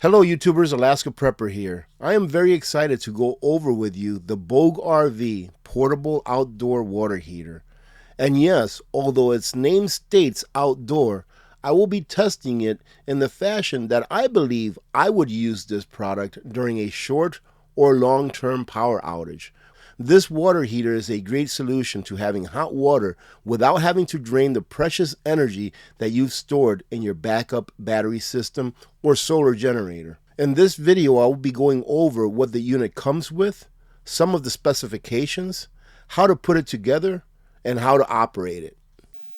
Hello YouTubers, Alaska Prepper here. I am very excited to go over with you the BougeRV portable outdoor water heater. And yes, although its name states outdoor, I will be testing it in the fashion that I believe I would use this product during a short or long-term power outage. This water heater is a great solution to having hot water without having to drain the precious energy that you've stored in your backup battery system or solar generator. In this video, I will be going over what the unit comes with, some of the specifications, how to put it together, and how to operate it.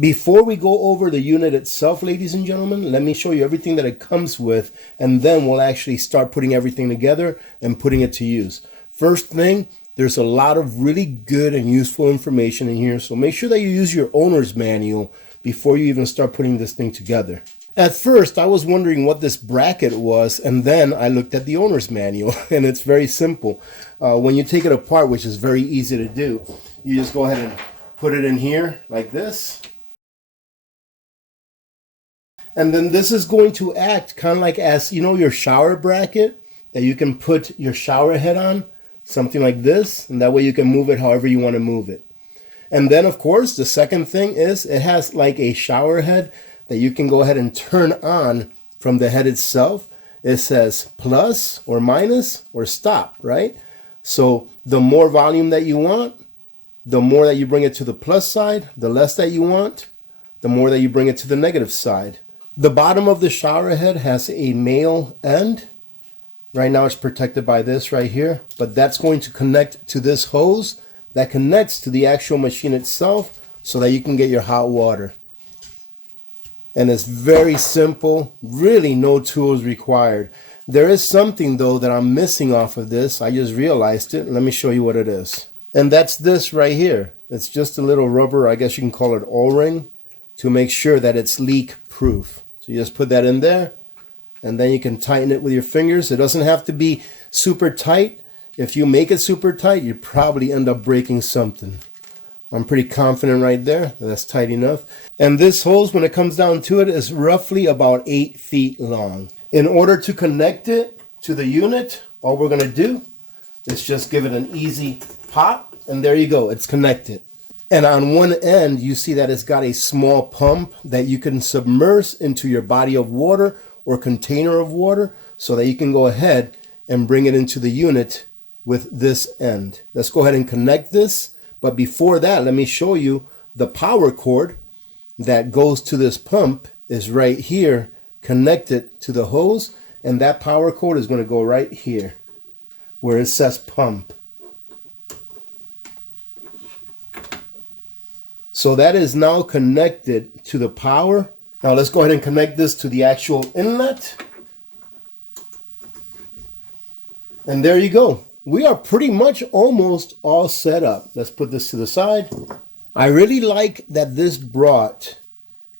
Before we go over the unit itself, ladies and gentlemen, let me show you everything that it comes with, and then we'll actually start putting everything together and putting it to use. First thing, there's a lot of really good and useful information in here, so make sure that you use your owner's manual before you even start putting this thing together. At first, I was wondering what this bracket was, and then I looked at the owner's manual, and it's very simple. When you take it apart, which is very easy to do, you just go ahead and put it in here like this. And then this is going to act kind of like as, you know, your shower bracket that you can put your shower head on. Something like this, and that way you can move it however you want to move it. And then, of course, the second thing is it has like a shower head that you can go ahead and turn on from the head itself. It says plus or minus or stop, right? So the more volume that you want, the more that you bring it to the plus side. The less that you want, the more that you bring it to the negative side. The bottom of the shower head has a male end. Right now it's protected by this right here, but that's going to connect to this hose that connects to the actual machine itself so that you can get your hot water. And it's very simple, really no tools required. There is something though that I'm missing off of this. I just realized it. Let me show you what it is. And that's this right here. It's just a little rubber, I guess you can call it O-ring, to make sure that it's leak proof. So you just put that in there. And then you can tighten it with your fingers. It doesn't have to be super tight. If you make it super tight, you probably end up breaking something. I'm pretty confident right there. That's tight enough. And this hose, when it comes down to it, is roughly about 8 feet long. In order to connect it to the unit, all we're going to do is just give it an easy pop. And there you go. It's connected. And on one end, you see that it's got a small pump that you can submerge into your body of water or container of water so that you can go ahead and bring it into the unit with this end. Let's go ahead and connect this. But before that, let me show you the power cord that goes to this pump is right here connected to the hose. And that power cord is going to go right here where it says pump. So that is now connected to the power. Now let's go ahead and connect this to the actual inlet. And there you go. We are pretty much almost all set up. Let's put this to the side. I really like that this brought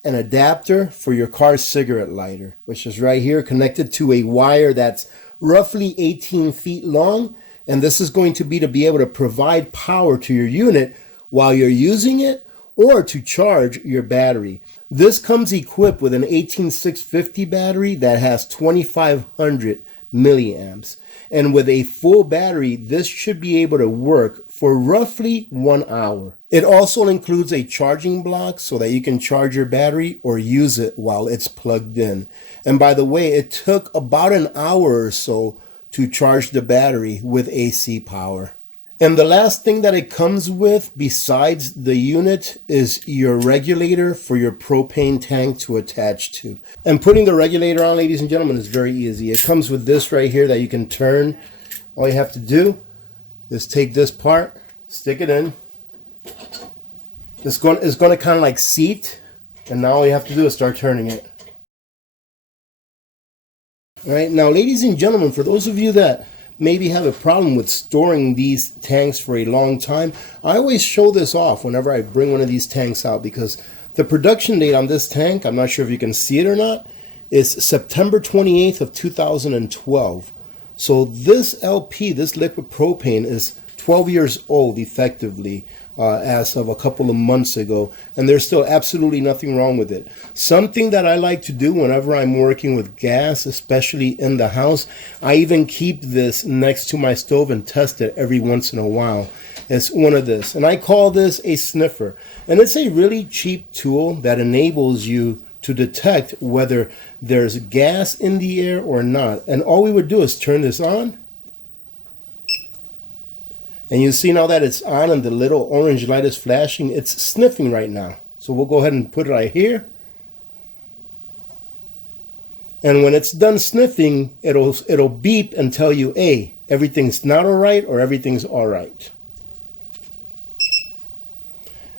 an adapter for your car cigarette lighter, which is right here connected to a wire that's roughly 18 feet long. And this is going to be able to provide power to your unit while you're using it, or to charge your battery. This comes equipped with an 18650 battery that has 2500 milliamps. And with a full battery, this should be able to work for roughly 1 hour. It also includes a charging block so that you can charge your battery or use it while it's plugged in. And by the way, it took about an hour or so to charge the battery with AC power. And the last thing that it comes with besides the unit is your regulator for your propane tank to attach to. And putting the regulator on, ladies and gentlemen, is very easy. It comes with this right here that you can turn. All you have to do is take this part, stick it in. It's going to kind of like seat. And now all you have to do is start turning it. All right, now, ladies and gentlemen, for those of you that maybe have a problem with storing these tanks for a long time, I always show this off whenever I bring one of these tanks out, because the production date on this tank, I'm not sure if you can see it or not, is September 28th of 2012. So this LP, this liquid propane, is 12 years old effectively as of a couple of months ago, and there's still absolutely nothing wrong with it. Something that I like to do whenever I'm working with gas, especially in the house, I even keep this next to my stove and test it every once in a while. It's one of this, and I call this a sniffer, and it's a really cheap tool that enables you to detect whether there's gas in the air or not. And all we would do is turn this on, and you see now that it's on and the little orange light is flashing, it's sniffing right now. So we'll go ahead and put it right here. And when it's done sniffing, it'll beep and tell you, hey, everything's not all right or everything's all right.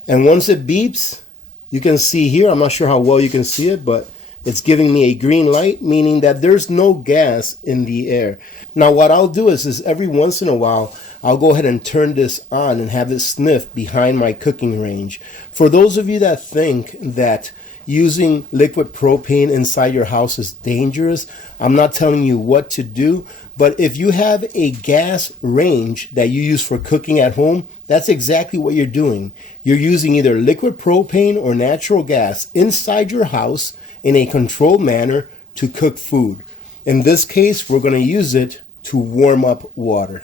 And once it beeps, you can see here, I'm not sure how well you can see it, but it's giving me a green light, meaning that there's no gas in the air. Now what I'll do is every once in a while, I'll go ahead and turn this on and have it sniff behind my cooking range. For those of you that think that using liquid propane inside your house is dangerous, I'm not telling you what to do, but if you have a gas range that you use for cooking at home, that's exactly what you're doing. You're using either liquid propane or natural gas inside your house in a controlled manner to cook food. In this case, we're going to use it to warm up water.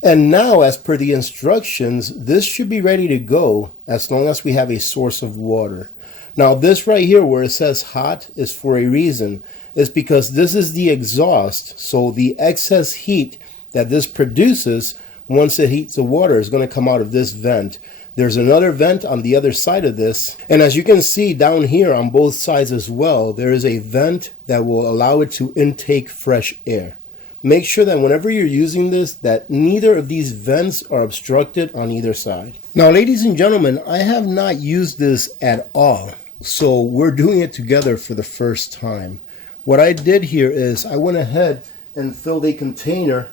And now, as per the instructions, this should be ready to go as long as we have a source of water. Now, this right here where it says hot is for a reason. It's because this is the exhaust, so the excess heat that this produces once it heats the water is going to come out of this vent. There's another vent on the other side of this, and as you can see down here on both sides as well, there is a vent that will allow it to intake fresh air. Make sure that whenever you're using this, that neither of these vents are obstructed on either side. Now, ladies and gentlemen, I have not used this at all, so we're doing it together for the first time. What I did here is I went ahead and filled a container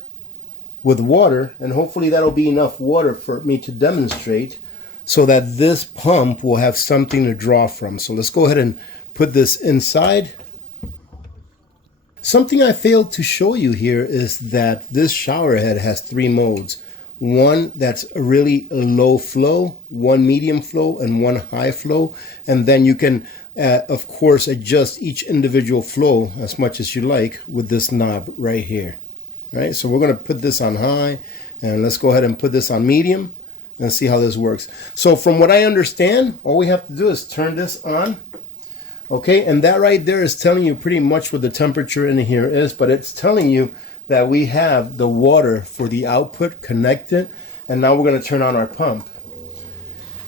with water, and hopefully that'll be enough water for me to demonstrate so that this pump will have something to draw from. So let's go ahead and put this inside. Something I failed to show you here is that this shower head has 3 modes. One that's a really low flow, one medium flow, and one high flow. And then you can, of course, adjust each individual flow as much as you like with this knob right here. Right? So we're going to put this on high, and let's go ahead and put this on medium and see how this works. So from what I understand, all we have to do is turn this on. Okay, and that right there is telling you pretty much what the temperature in here is, but it's telling you that we have the water for the output connected, and now we're going to turn on our pump.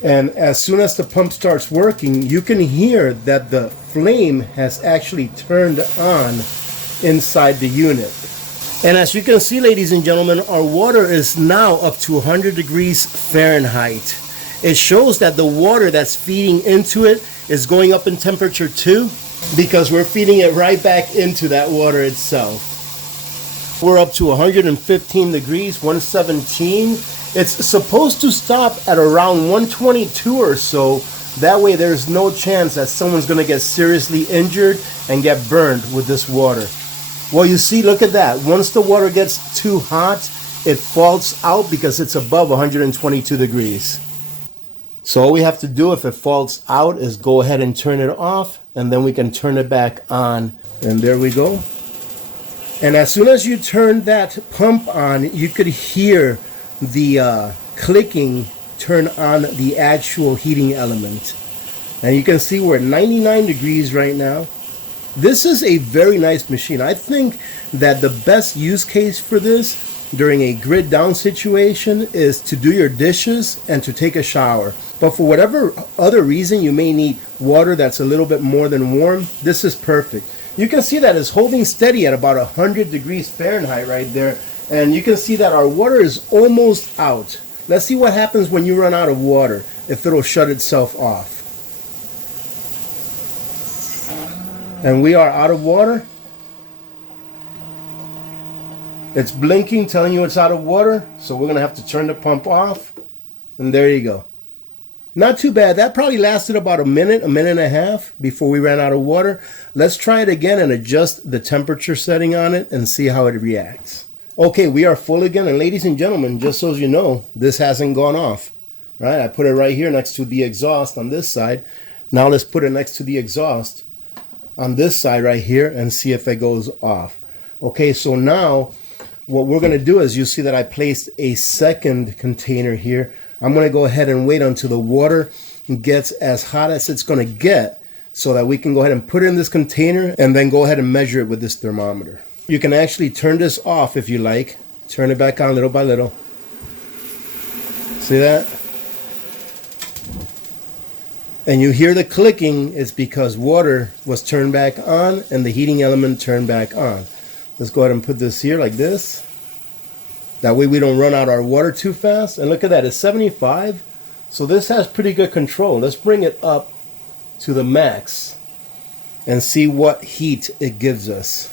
And as soon as the pump starts working, you can hear that the flame has actually turned on inside the unit. And as you can see, ladies and gentlemen, our water is now up to 100 degrees Fahrenheit. It shows that the water that's feeding into it is going up in temperature too, because we're feeding it right back into that water itself. We're up to 115 degrees, 117. It's supposed to stop at around 122 or so. That way there's no chance that someone's going to get seriously injured and get burned with this water. Well, you see, look at that. Once the water gets too hot, it falls out because it's above 122 degrees. So all we have to do if it falls out is go ahead and turn it off, and then we can turn it back on. And there we go. And as soon as you turn that pump on, you could hear the clicking turn on the actual heating element. And you can see we're at 99 degrees right now. This is a very nice machine. I think that the best use case for this during a grid down situation is to do your dishes and to take a shower. But for whatever other reason you may need water that's a little bit more than warm, this is perfect. You can see that it's holding steady at about 100 degrees Fahrenheit right there. And you can see that our water is almost out. Let's see what happens when you run out of water, if it'll shut itself off. And we are out of water. It's blinking, telling you it's out of water. So we're going to have to turn the pump off. And there you go. Not too bad. That probably lasted about a minute and a half before we ran out of water. Let's try it again and adjust the temperature setting on it and see how it reacts. Okay, we are full again. And ladies and gentlemen, just so you know, this hasn't gone off. right? I put it right here next to the exhaust on this side. Now let's put it next to the exhaust on this side right here and see if it goes off. Okay, so now what we're going to do is, you see that I placed a second container here. I'm going to go ahead and wait until the water gets as hot as it's going to get, so that we can go ahead and put it in this container and then go ahead and measure it with this thermometer. You can actually turn this off if you like. Turn it back on little by little. See that? And you hear the clicking. It's because water was turned back on and the heating element turned back on. Let's go ahead and put this here like this. That way we don't run out our water too fast. And look at that, it's 75. So this has pretty good control. Let's bring it up to the max and see what heat it gives us.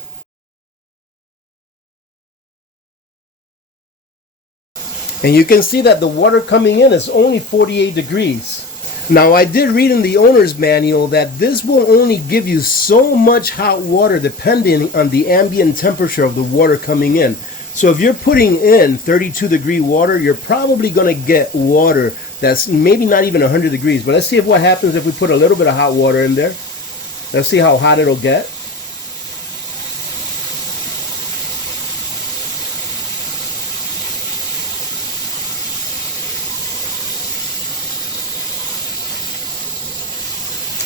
And you can see that the water coming in is only 48 degrees. Now, I did read in the owner's manual that this will only give you so much hot water depending on the ambient temperature of the water coming in. So if you're putting in 32-degree water, you're probably going to get water that's maybe not even 100 degrees. But let's see what happens if we put a little bit of hot water in there. Let's see how hot it'll get.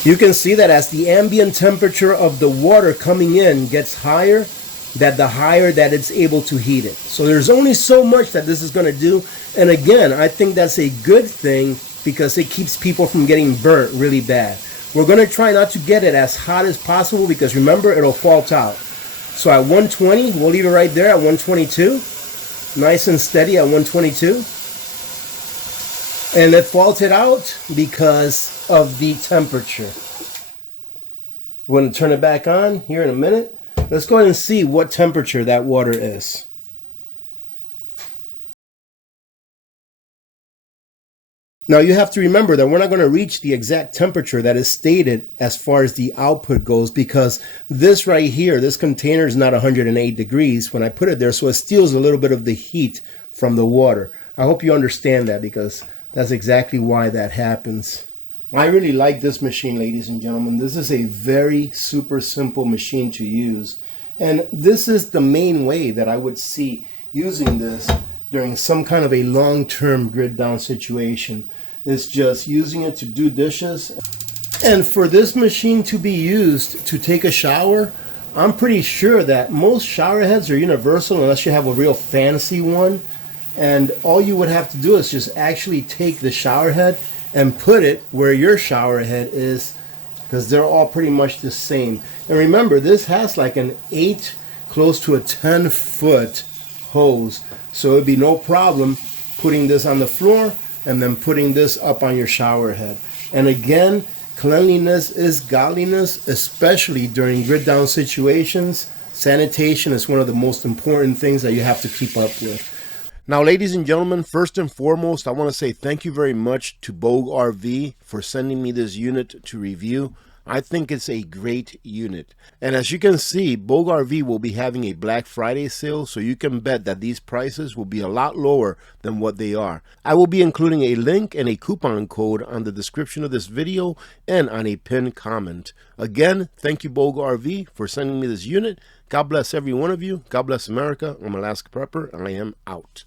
You can see that as the ambient temperature of the water coming in gets higher, that the higher that it's able to heat it. So there's only so much that this is going to do. And again, I think that's a good thing because it keeps people from getting burnt really bad. We're going to try not to get it as hot as possible because remember, it'll fault out. So at 120, we'll leave it right there at 122. Nice and steady at 122. And it faulted out because of the temperature. We're going to turn it back on here in a minute. Let's go ahead and see what temperature that water is. Now you have to remember that we're not going to reach the exact temperature that is stated as far as the output goes, because this right here, this container is not 108 degrees when I put it there, so it steals a little bit of the heat from the water. I hope you understand that, because that's exactly why that happens. I really like this machine, ladies and gentlemen. This is a very super simple machine to use. And this is the main way that I would see using this during some kind of a long-term grid down situation. It's just using it to do dishes. And for this machine to be used to take a shower, I'm pretty sure that most shower heads are universal unless you have a real fancy one. And all you would have to do is just actually take the shower head and put it where your shower head is, because they're all pretty much the same. And remember, this has like an 8, close to a 10-foot hose. So it'd be no problem putting this on the floor and then putting this up on your shower head. And again, cleanliness is godliness, especially during grid down situations. Sanitation is one of the most important things that you have to keep up with. Now, ladies and gentlemen, first and foremost, I want to say thank you very much to BougeRV for sending me this unit to review. I think it's a great unit. And as you can see, BougeRV will be having a Black Friday sale, so you can bet that these prices will be a lot lower than what they are. I will be including a link and a coupon code on the description of this video and on a pinned comment. Again, thank you, BougeRV, for sending me this unit. God bless every one of you. God bless America. I'm Alaska Prepper, and I am out.